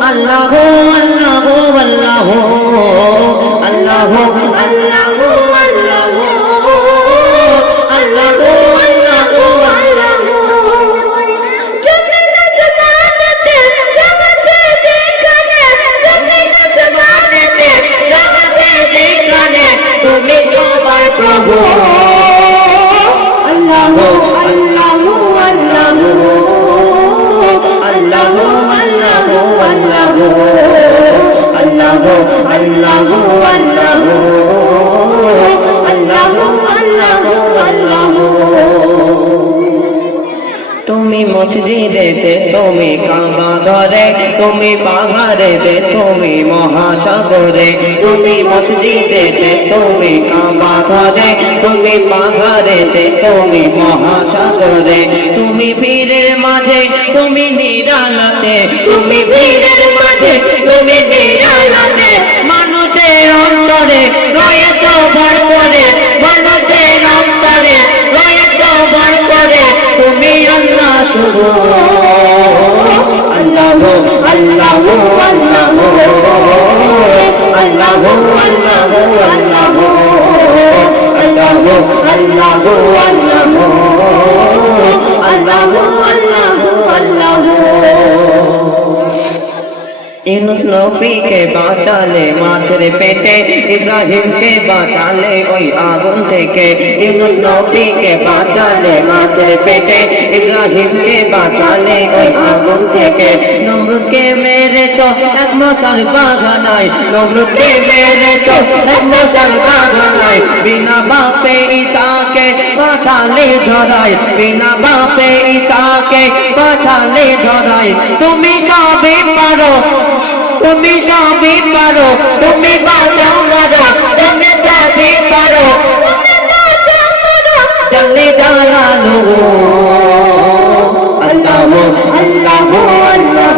আল্লাহ আল্লাহ আল্লাহ আল্লাহ আল্লাহ তুমি মসজিদেতে তুমি কাবা ঘরে তুমি পাহাড়েতে তুমি মহাসাগরে তুমি মসজিদেতে তুমি কাবা ঘরে তুমি পাহাড়েতে তুমি মহাসাগরে তুমি ভিড়ের মাঝে তুমি নিরালাতে তুমি ভিড়ের মাঝে তুমি নিরালাতে মানুষের অন্তরে রয়েছ ভর করে মানুষের অন্তরে রয়েছ ভর করে তুমি আল্লাহ শুধু আল্লাহ আল্লাহ আল্লাহ আল্লাহ আল্লাহ আল্লাহ আল্লাহ ইউনুস নবীকে বাঁচালে মাছের পেটে ইব্রাহিমকে বাঁচালে ওই আগুন থেকে ইউনুস নবীকে বাঁচালে মাছের পেটে ইব্রাহিমকে বাঁচালে ওই আগুন থেকে নমরুদকে মেরেছ এক মশাল বাগানায় নমরুদকে মেরেছ এক মশাল বাগানায় বিনা বাপে ঈসাকে পাঠালে ধরায় বিনা বাপে ঈসাকে পাঠালে ধরায় তুমি সবই পারো তুমি সবই পারো তুমি বাঁচাও মারো তুমি সবই পারো জলদি দাঁড়ানো আল্লাহ আল্লাহ আল্লাহ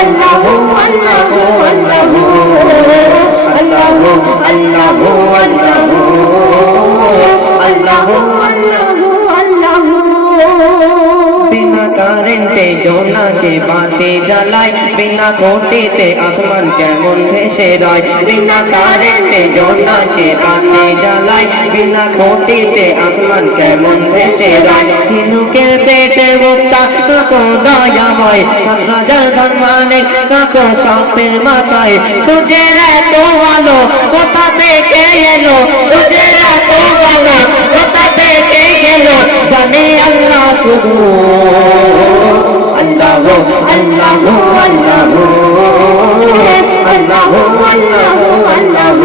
আল্লাহ আল্লাহ আল্লাহ আল্লাহ बिना কারেন্টে জোনাকে বাতি জ্বালায় বিনা ঘটিতে আসমান কেমন ভেসে রয় বিনা কারেন্টে জোনাকে বাতি জ্বালায় বিনা ঘটিতে আসমান কেমন ভেসে রয় ঝিনুকের পেটে মুক্তা কাকো দয়াময় রাজার ধর্মানে কাকো সাপের মাথায় সূর্যের এত আলো কোথা থেকে এলো সূর্যের এত আলো কোথা থেকে এলো জানে আল্লাহ শুধু আল্লাহ আল্লাহ আল্লাহ আল্লাহ আল্লাহ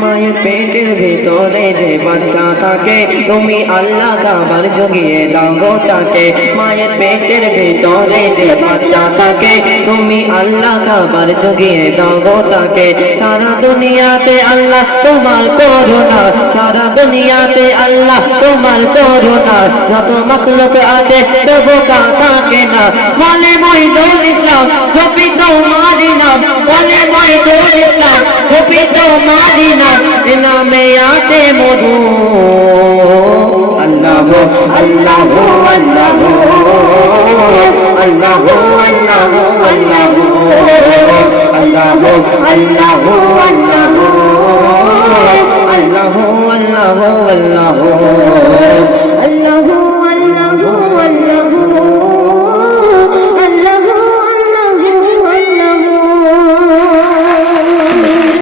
মায়ের পেটের ভিতরে যে বাচ্চা থাকে তুমি আল্লাহ কাবার জগিয়ে দাও গোটাকে মায়ের পেটের ভিতরে যে বাচ্চা থাকে তুমি আল্লাহ কাবার জগিয়ে দাও গোটাকে সারা দুনিয়াতে আল্লাহ তোমার করুণা সারা দুনিয়াতে আল্লাহ তোমার করুণা যত মাখলুক আছে তবু থাকে না বলে মহিদুল ইসলাম গোপী তোমারি নাম বলে মহিদুল ইসলাম গোপী তোমারি নাম নামে আছে মধু আল্লাহ আল্লাহ আল্লাহ আল্লাহ আল্লাহ আল্লাহ আল্লাহ আল্লাহ আল্লাহ আল্লাহ আল্লাহ আল্লাহ আল্লাহ